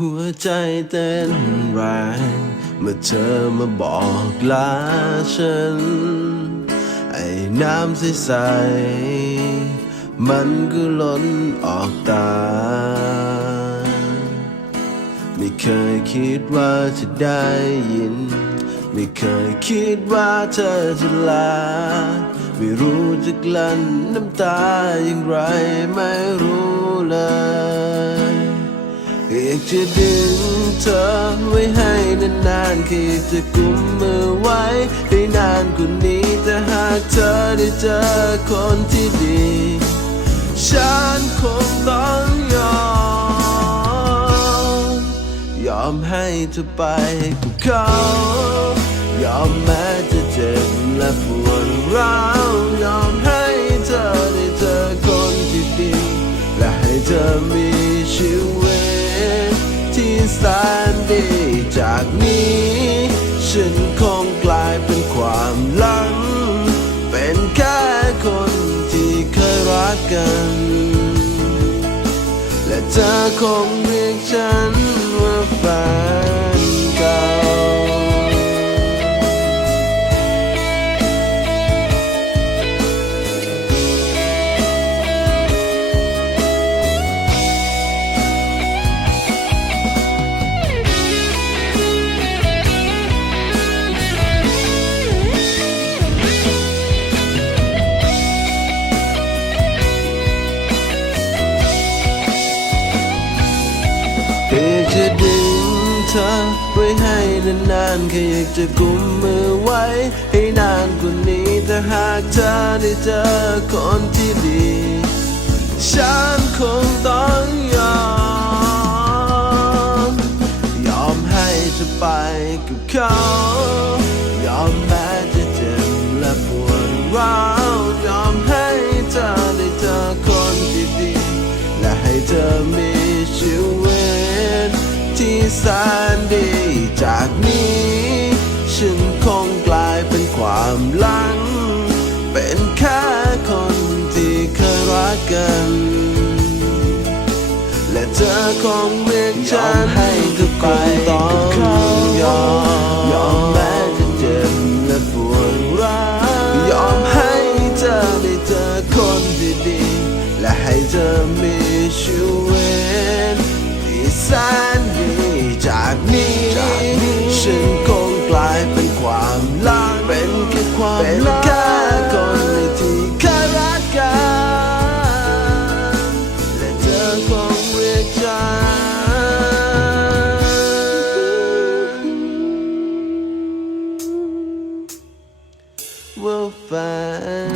หัวใจเต้นแรง เมื่อเธอมาบอกลาฉัน ไอ้น้ำใสๆมันก็ล้นออกตา ไม่เคยคิดว่าจะได้ยิน ไม่เคยคิดว่าเธอจะลา ไม่รู้จะกลั้นน้ำตาอย่างไรไม่รู้เลย อยากจะดึงเธอไว้ให้นานๆแค่อยากจะกุมมือไว้ให้นานกว่านี้แต่หากเธอได้เจอคนที่ดี ฉันคงต้องยอม ยอมให้เธอไปกับเขา ยอมแม้จะเจ็บและปวดร้าวยอมให้เธอได้เจอคนที่ดี และให้เธอมีชีวิต แสนดีจากนี้ ฉันคงกลายเป็นความหลัง เป็นแค่คนที่เคยรักกัน และเธอคงเรียกฉัน ไว้ให้นานๆแค่อยากจะกุมมือไว้ ให้นานกว่านี้แต่หากเธอได้เจอคนที่ดี ฉันคงต้องยอม ยอมให้เธอไปกับเขา ยอมแม้จะเจ็บและปวดร้าวยอมให้เธอได้เจอคนที่ดี และให้เธอมีชีวิตที่แสนดี เธอคงเรียนฉันให้เธอไปต้องยอมยอมแม้จะเจ็บและปวดร้าวยอมให้เธอได้เจอคนที่ดีและให้เธอมีชีวิตที่แสนดีจากนี้ เรีย